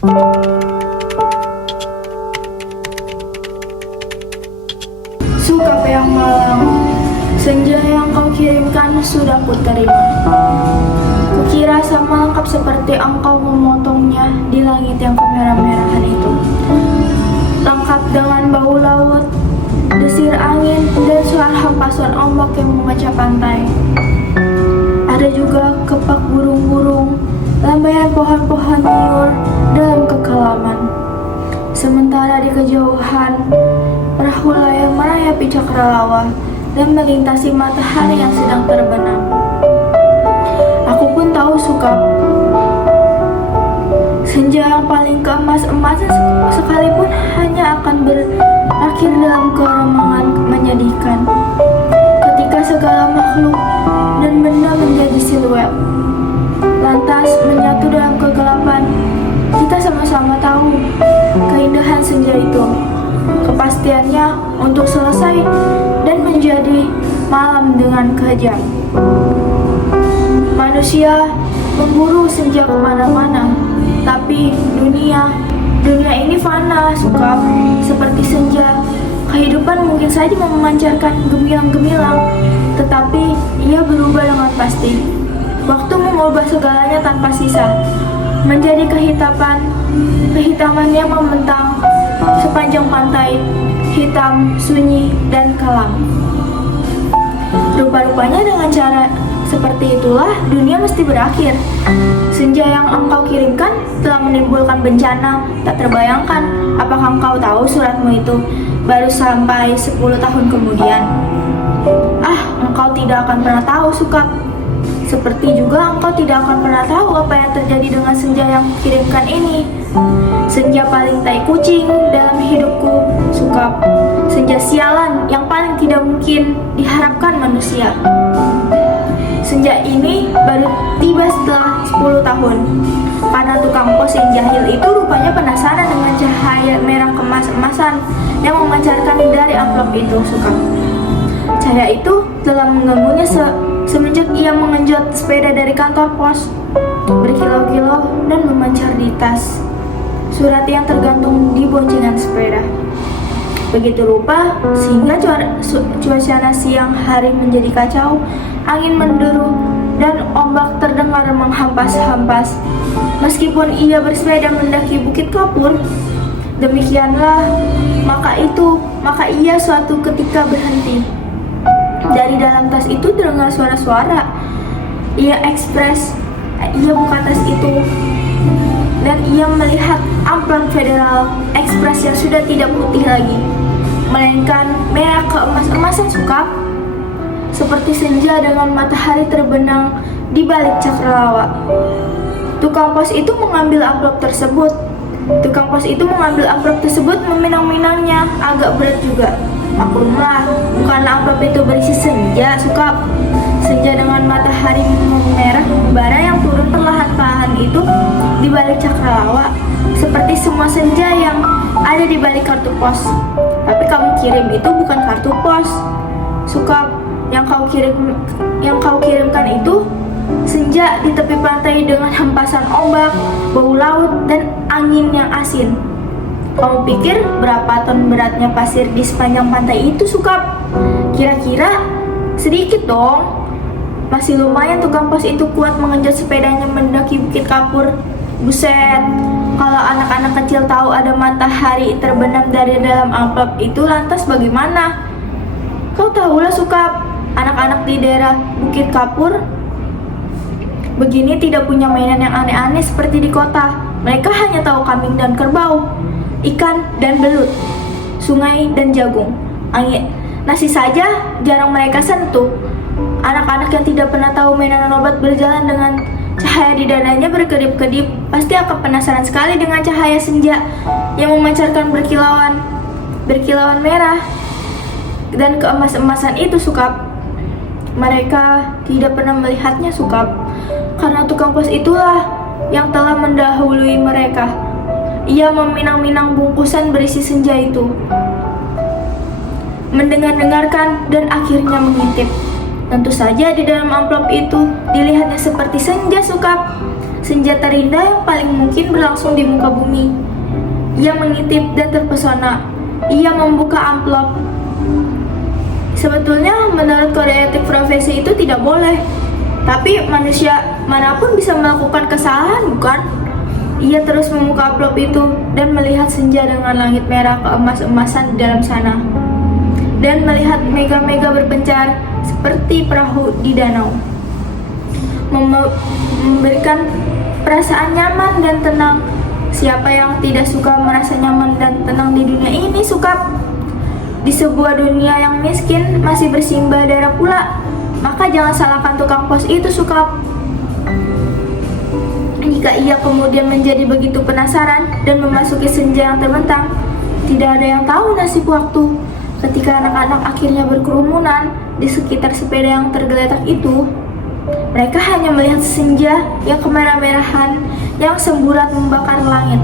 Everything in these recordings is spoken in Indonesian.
Sukap yang malang, senja yang kau kirimkan sudah kuterima. Kukira sama lengkap seperti engkau memotongnya di langit yang kemerah-merahan itu. Lengkap dengan bau laut, desir angin, dan suara hempasan ombak yang memecah pantai. Ada juga kepak burung-burung, lambaian pohon-pohon liur dalam kekelaman. Sementara di kejauhan, perahu layang merayapi cakrawala dan melintasi matahari yang sedang terbenam. Aku pun tahu Sukap, senja yang paling keemas-emasan sekalipun hanya akan berakhir dalam keremangan menyedihkan. Ketika segala makhluk dan benda menjadi siluet, lantas menyatu dalam kegelapan, kita sama-sama tahu keindahan senja itu, kepastiannya untuk selesai dan menjadi malam dengan kejam. Manusia memburu senja kemana-mana, tapi dunia ini fana, Sukap. Seperti senja, kehidupan mungkin saja memancarkan gemilang-gemilang, tetapi ia berubah dengan pasti. Waktu mengubah segalanya tanpa sisa, menjadi kehitaman yang membentang sepanjang pantai, hitam, sunyi, dan kelam. Rupa-rupanya dengan cara seperti itulah dunia mesti berakhir. Senja yang engkau kirimkan telah menimbulkan bencana tak terbayangkan. Apakah engkau tahu suratmu itu baru sampai 10 tahun kemudian? Engkau tidak akan pernah tahu, Sukap. Seperti juga engkau tidak akan pernah tahu apa yang terjadi dengan senja yang kukirimkan ini. Senja paling tai kucing dalam hidupku, Sukap. Senja sialan yang paling tidak mungkin diharapkan manusia. Senja ini baru tiba setelah 10 tahun. Karena tukang pos yang jahil itu rupanya penasaran dengan cahaya merah kemas-emasan yang memancarkan dari amplop itu, Sukap. Cahaya itu telah mengganggunya semenjak ia mengenjot sepeda dari kantor pos, berkilau-kilau dan memancar di tas surat yang tergantung di boncengan sepeda. Begitu rupa sehingga suasana siang hari menjadi kacau, angin menderu dan ombak terdengar menghampas-hampas. Meskipun ia bersepeda mendaki Bukit Kapur, demikianlah maka ia suatu ketika berhenti. Dari dalam tas itu terdengar suara-suara. Ia buka tas itu dan ia melihat amplop Federal Express yang sudah tidak putih lagi, melainkan merah keemas-emasan, Sukap. Seperti senja dengan matahari terbenam di balik cakrawala. Tukang pos itu mengambil amplop tersebut meminang-minangnya agak berat juga. Maklumlah, bukan amplop itu berisi senja, Sukap. Senja dengan matahari merah bara yang turun perlahan-lahan itu di balik cakrawala, seperti semua senja yang ada di balik kartu pos. Tapi kamu kirim itu bukan kartu pos, Sukap. Yang kau kirimkan itu senja di tepi pantai dengan hempasan ombak, bau laut, dan angin yang asin. Kamu pikir berapa ton beratnya pasir di sepanjang pantai itu, Sukap? Kira-kira sedikit dong. Masih lumayan tukang pos itu kuat mengenjot sepedanya mendaki Bukit Kapur. Buset, kalau anak-anak kecil tahu ada matahari terbenam dari dalam amplop itu, lantas bagaimana? Kau tahulah, Sukap, anak-anak di daerah Bukit Kapur begini tidak punya mainan yang aneh-aneh seperti di kota. Mereka hanya tahu kambing dan kerbau, ikan dan belut, sungai dan jagung. Nasi saja jarang mereka sentuh. Anak-anak yang tidak pernah tahu mainan obat berjalan dengan cahaya di dadanya berkedip-kedip pasti akan penasaran sekali dengan cahaya senja yang memancarkan berkilauan merah dan keemas-emasan itu, Sukap. Mereka tidak pernah melihatnya, Sukap, karena tukang pos itulah yang telah mendahului mereka. Ia meminang-minang bungkusan berisi senja itu, mendengar-dengarkan dan akhirnya mengintip. Tentu saja di dalam amplop itu dilihatnya seperti senja, Sukap. senja terindah yang paling mungkin berlangsung di muka bumi. Ia mengintip dan terpesona. Ia membuka amplop. Sebetulnya menurut kode etik profesi itu tidak boleh. Tapi manusia manapun bisa melakukan kesalahan, bukan? Ia terus membuka amplop itu dan melihat senja dengan langit merah keemas-emasan di dalam sana. Dan melihat mega-mega berpencar seperti perahu di danau. Memberikan perasaan nyaman dan tenang. Siapa yang tidak suka merasa nyaman dan tenang di dunia ini, Sukap? Di sebuah dunia yang miskin masih bersimbah darah pula. Maka jangan salahkan tukang pos itu, Sukap. Jika ia kemudian menjadi begitu penasaran dan memasuki senja yang terbentang, tidak ada yang tahu nasib waktu. Ketika anak-anak akhirnya berkerumunan di sekitar sepeda yang tergeletak itu, mereka hanya melihat senja yang kemerah-merahan yang semburat membakar langit.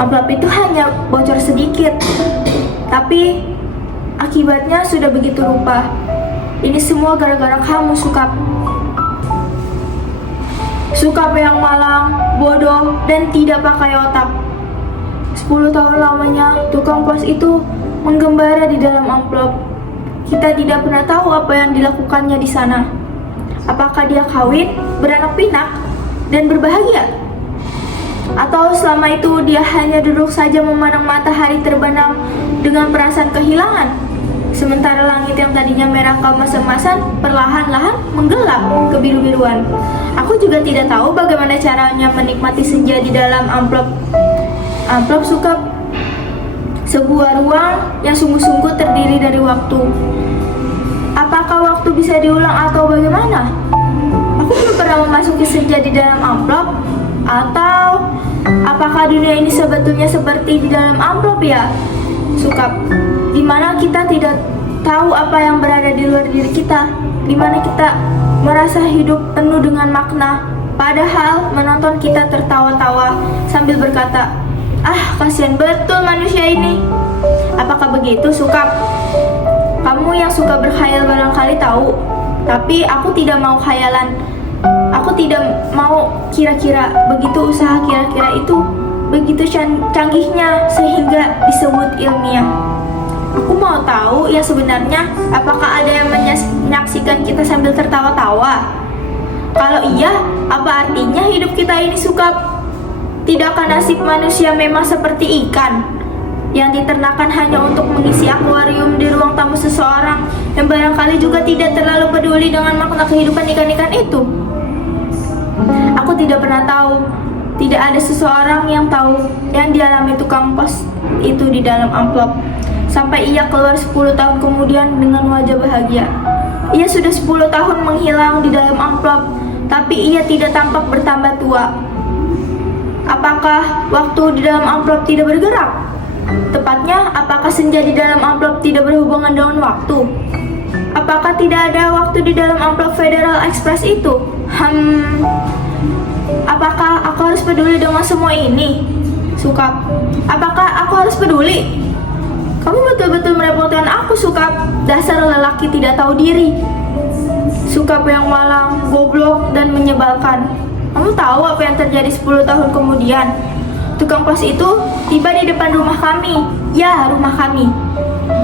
Amplop itu hanya bocor sedikit, tapi akibatnya sudah begitu rupa. Ini semua gara-gara kamu, Sukap. Sukap yang malang, bodoh, dan tidak pakai otak. 10 tahun lamanya, tukang pos itu menggembara di dalam amplop. Kita tidak pernah tahu apa yang dilakukannya di sana. Apakah dia kawin, beranak pinak, dan berbahagia? Atau selama itu dia hanya duduk saja memandang matahari terbenam dengan perasaan kehilangan? Sementara langit yang tadinya merah keemas-emasan perlahan-lahan menggelap kebiru-biruan. Aku juga tidak tahu bagaimana caranya menikmati senja di dalam amplop. Amplop, Sukap. Sebuah ruang yang sungguh-sungguh terdiri dari waktu. Apakah waktu bisa diulang atau bagaimana? Aku belum pernah memasuki senja di dalam amplop. Atau apakah dunia ini sebetulnya seperti di dalam amplop ya, Sukap? Di mana kita tidak tahu apa yang berada di luar diri kita, di mana kita merasa hidup penuh dengan makna, padahal menonton kita tertawa-tawa sambil berkata, "Ah, kasihan betul manusia ini." Apakah begitu, Sukap? Kamu yang suka berkhayal barangkali tahu, tapi aku tidak mau khayalan. Aku tidak mau kira-kira, begitu usaha kira-kira itu begitu canggihnya sehingga disebut ilmiah. Aku mau tahu yang sebenarnya, apakah ada yang menyaksikan kita sambil tertawa-tawa? Kalau iya, apa artinya hidup kita ini, Sukap? Tidakkah nasib manusia memang seperti ikan yang diternakan hanya untuk mengisi akuarium di ruang tamu seseorang yang barangkali juga tidak terlalu peduli dengan makna kehidupan ikan-ikan itu? Aku tidak pernah tahu. Tidak ada seseorang yang tahu yang dialami tukang pos itu di dalam amplop. Sampai ia keluar 10 tahun kemudian dengan wajah bahagia. Ia sudah 10 tahun menghilang di dalam amplop, tapi ia tidak tampak bertambah tua. Apakah waktu di dalam amplop tidak bergerak? Tepatnya, apakah senja di dalam amplop tidak berhubungan dengan waktu? Apakah tidak ada waktu di dalam amplop Federal Express itu? Apakah aku harus peduli dengan semua ini, Sukap? Apakah aku harus peduli? Kamu betul-betul merepotkan aku, Sukap. Dasar lelaki tidak tahu diri. Sukap yang malang, goblok, dan menyebalkan. Kamu tahu apa yang terjadi 10 tahun kemudian? Tukang pos itu tiba di depan rumah kami. Ya, rumah kami.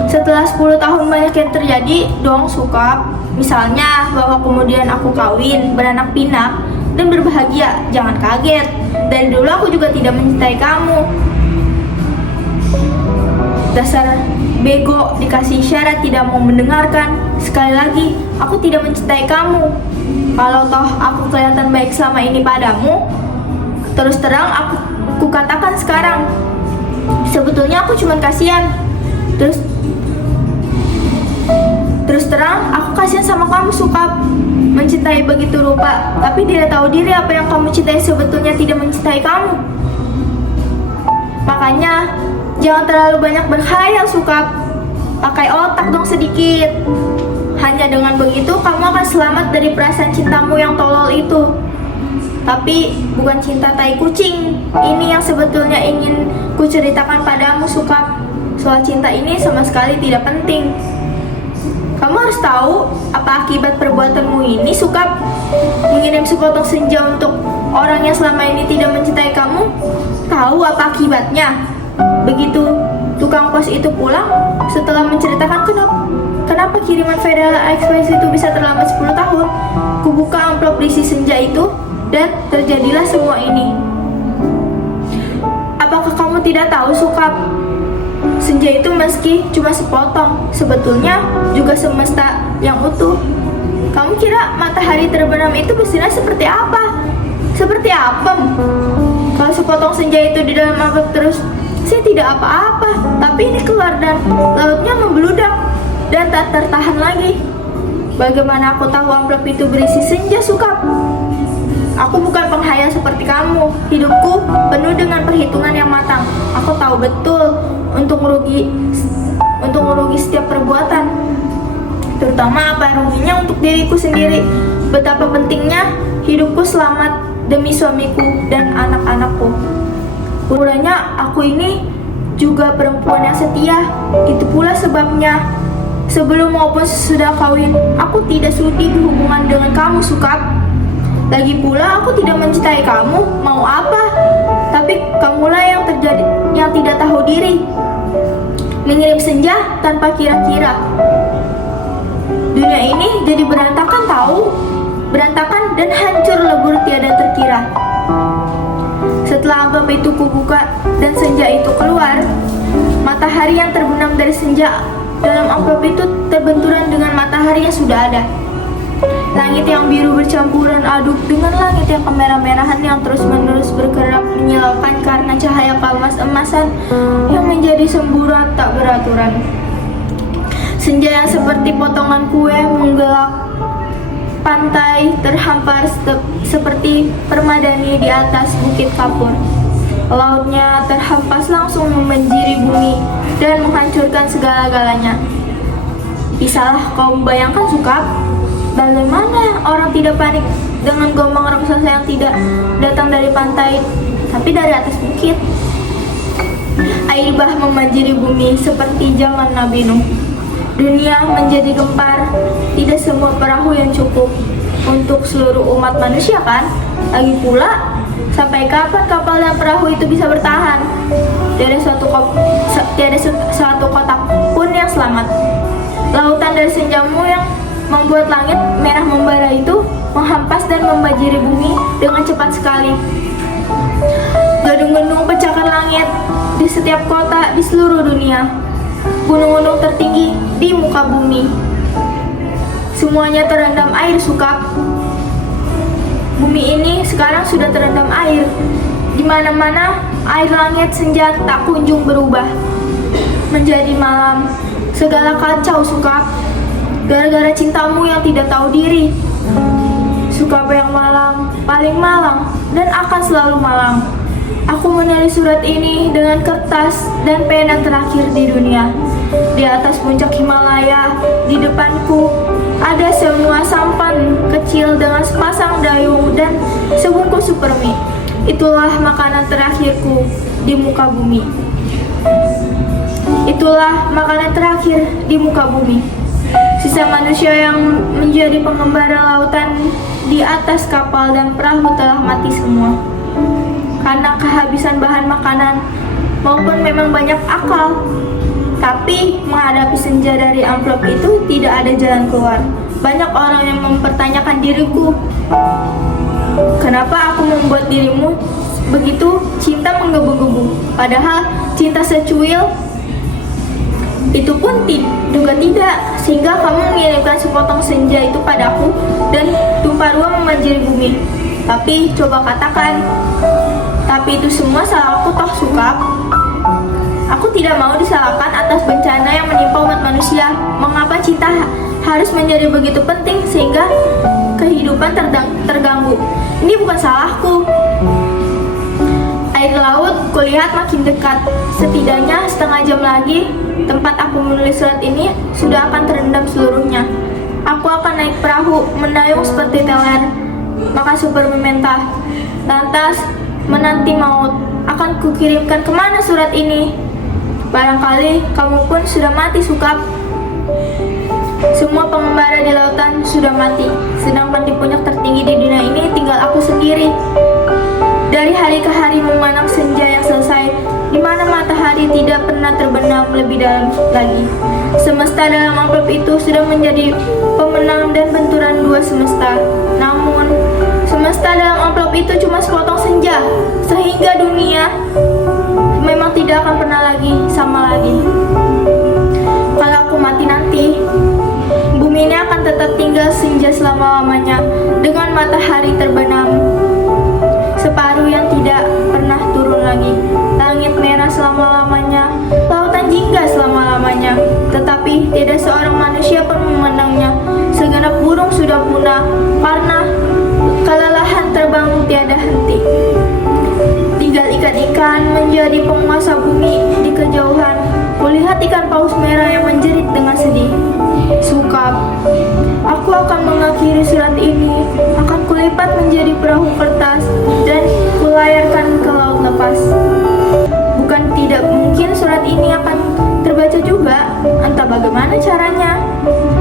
Setelah 10 tahun banyak yang terjadi dong, Sukap. Misalnya bahwa kemudian aku kawin, beranak pinak, dan berbahagia. Jangan kaget. Dari dulu aku juga tidak mencintai kamu. Dasar bego, dikasih isyarat tidak mau mendengarkan. Sekali lagi, aku tidak mencintai kamu. Kalau toh aku kelihatan baik selama ini padamu, terus terang aku katakan sekarang, sebetulnya aku cuma kasihan. Terus terang, aku kasihan sama kamu, Sukap. Mencintai begitu rupa, tapi tidak tahu diri apa yang kamu cintai sebetulnya tidak mencintai kamu. Makanya, jangan terlalu banyak berkhayal, Sukap. Pakai otak dong sedikit. Hanya dengan begitu, kamu akan selamat dari perasaan cintamu yang tolol itu. Tapi, bukan cinta tai kucing. Ini yang sebetulnya ingin kuceritakan padamu, Sukap. Soal cinta ini sama sekali tidak penting. Kamu harus tahu apa akibat perbuatanmu ini, Sukap. Mengirim sepotong senja untuk orang yang selama ini tidak mencintai kamu. Tahu apa akibatnya? Begitu tukang pos itu pulang, setelah menceritakan kenapa kiriman Federal Express itu bisa terlambat 10 tahun, kubuka amplop berisi senja itu dan terjadilah semua ini. Apakah kamu tidak tahu, Sukap? Senja itu meski cuma sepotong, sebetulnya juga semesta yang utuh. Kamu kira matahari terbenam itu mesinnya seperti apa? Seperti apem. Kalau sepotong senja itu di dalam amplop terus, sih tidak apa-apa. Tapi ini keluar dan lautnya membeludak dan tak tertahan lagi. Bagaimana aku tahu amplop itu berisi senja, Sukap? Aku bukan penghayal seperti kamu. Hidupku penuh dengan perhitungan yang matang. Aku tahu betul untuk merugi setiap perbuatan, terutama apa ruginya untuk diriku sendiri. Betapa pentingnya hidupku selamat demi suamiku dan anak-anakku. Mulanya aku ini juga perempuan yang setia. Itu pula sebabnya sebelum maupun sesudah kawin, aku tidak sudi berhubungan dengan kamu, Sukap. Lagi pula aku tidak mencintai kamu, mau apa? Tapi kamulah yang tidak tahu diri, mengirim senja tanpa kira-kira. Dunia ini jadi berantakan tahu, berantakan dan hancur lebur tiada terkira. Setelah amplop itu kubuka dan senja itu keluar, matahari yang terbenam dari senja dalam amplop itu terbenturan dengan matahari yang sudah ada. Langit yang biru bercampuran aduk dengan langit yang kemerah-merahan yang terus-menerus bergerak menyilaukan karena cahaya keemas-emasan yang menjadi semburat tak beraturan. Senja yang seperti potongan kue menggelap pantai terhampar seperti permadani di atas bukit kapur. Lautnya terhempas langsung membanjiri bumi dan menghancurkan segala-galanya. Bisalah kau membayangkan, Sukap? Bagaimana orang tidak panik dengan gelombang raksasa yang tidak datang dari pantai, tapi dari atas bukit? Air bah membanjiri bumi seperti zaman Nabi Nuh. Dunia menjadi gempar, tidak semua perahu yang cukup untuk seluruh umat manusia kan? Lagi pula, sampai kapan kapal dan perahu itu bisa bertahan? Tiada suatu kotak pun yang selamat. Lautan dari senjamu yang membuat langit merah membara itu menghampas dan membanjiri bumi dengan cepat sekali. Gedung-gedung pencakar langit di setiap kota di seluruh dunia, gunung-gunung tertinggi di muka bumi, semuanya terendam air, Sukap. Bumi ini sekarang sudah terendam air. Di mana-mana air langit senja tak kunjung berubah menjadi malam. Segala kacau, Sukap, gara-gara cintamu yang tidak tahu diri. Sukap yang malang, paling malang, dan akan selalu malang. Aku menulis surat ini dengan kertas dan pena terakhir di dunia. Di atas puncak Himalaya, di depanku, ada semua sampan kecil dengan sepasang dayung dan sebungkus supermi. Itulah makanan terakhirku di muka bumi. Itulah makanan terakhir di muka bumi. Sisa manusia yang menjadi pengembara lautan di atas kapal dan perahu telah mati semua karena kehabisan bahan makanan maupun memang banyak akal. Tapi menghadapi senja dari amplop itu tidak ada jalan keluar. Banyak orang yang mempertanyakan diriku, kenapa aku membuat dirimu begitu cinta menggebu-gebu, padahal cinta secuil itu pun juga tidak, sehingga kamu mengirimkan sepotong senja itu padaku dan tumpah ruah membanjiri bumi. Tapi coba katakan, tapi itu semua salahku toh, Sukap? Aku tidak mau disalahkan atas bencana yang menimpa umat manusia. Mengapa cinta harus menjadi begitu penting sehingga kehidupan terganggu? Ini bukan salahku. Air laut kulihat makin dekat. Setidaknya setengah jam lagi tempat aku menulis surat ini sudah akan terendam seluruhnya. Aku akan naik perahu mendayung seperti teler. Maka super mementah, lantas menanti maut. Akan kukirimkan kemana surat ini? Barangkali kamu pun sudah mati, Sukap. Semua pengembara di lautan sudah mati, sedangkan di puncak tertinggi di dunia ini tinggal aku sendiri. Dari hari ke hari memandang senja yang selesai, di mana matahari tidak pernah terbenam lebih dalam lagi. Semesta dalam amplop itu sudah menjadi pemenang dan benturan dua semesta. Namun, semesta dalam amplop itu cuma sepotong senja, sehingga dunia memang tidak akan pernah lagi sama lagi. Kalau aku mati nanti, bumi ini akan tetap tinggal senja selama-lamanya dengan matahari terbenam separuh yang tidak pernah turun lagi. Langit merah selama-lamanya, lautan jingga selama-lamanya, tetapi tidak seorang manusia pun memandangnya. Segenap burung sudah punah karena kelelahan terbang tiada henti. Tinggal ikan-ikan menjadi penguasa bumi di kejauhan. Kulihat ikan paus merah yang menjerit dengan sedih. Sukap, aku akan mengakhiri surat ini, akan kulipat menjadi perahu kertas dan kulayarkan ke laut lepas. Bukan tidak mungkin surat ini akan terbaca juga, entah bagaimana caranya.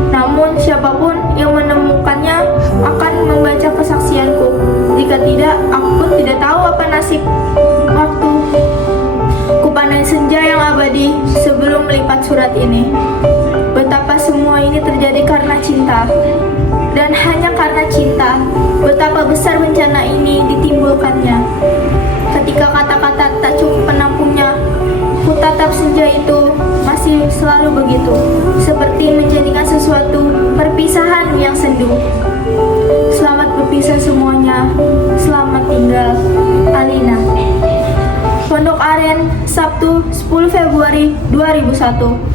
Namun siapapun yang menemukannya akan membaca kesaksianku. Jika tidak, aku pun tidak tahu apa nasib waktu kupandang senja yang abadi sebelum melipat surat ini. Betapa semua ini terjadi karena cinta. Dan hanya karena cinta, betapa besar bencana ini ditimbulkannya. Ketika kata-kata tak cukup penampungnya, ku tatap senja itu masih selalu begitu, seperti menjadikan sesuatu perpisahan yang sendu. Selamat berpisah semuanya, selamat tinggal, Alina. Pondok Aren, Sabtu 10 Februari 2001.